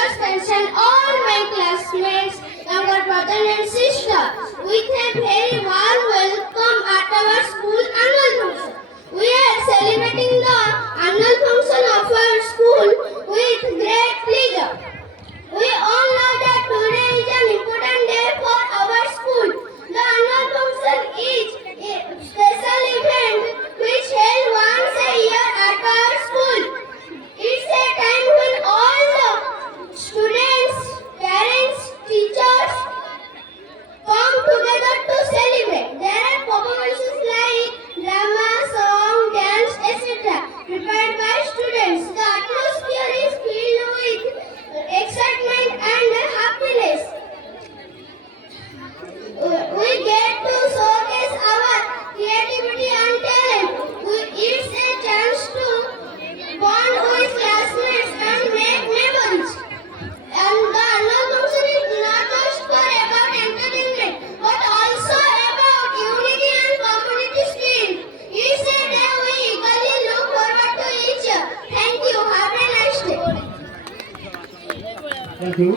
teachers, friends and all my classmates, younger brother and sister, with a very warm welcome at our school annual function. We are celebrating the annual function of our school with great pleasure. We all know that today is an important day for our school. The annual function is a special event which held once a year at our school. It's a time when all the students, parents, teachers come together to celebrate. There are performances like drama, song, dance, etc. prepared by students. The atmosphere is filled with excitement and happiness. We get to showcase our creativity and talent. It's a chance to bond with classmates and make memories. And the annual function is not just about entertainment, but also about unity and community spirit. It's a day we eagerly look forward to each year. Thank you. Have a nice day. Thank you.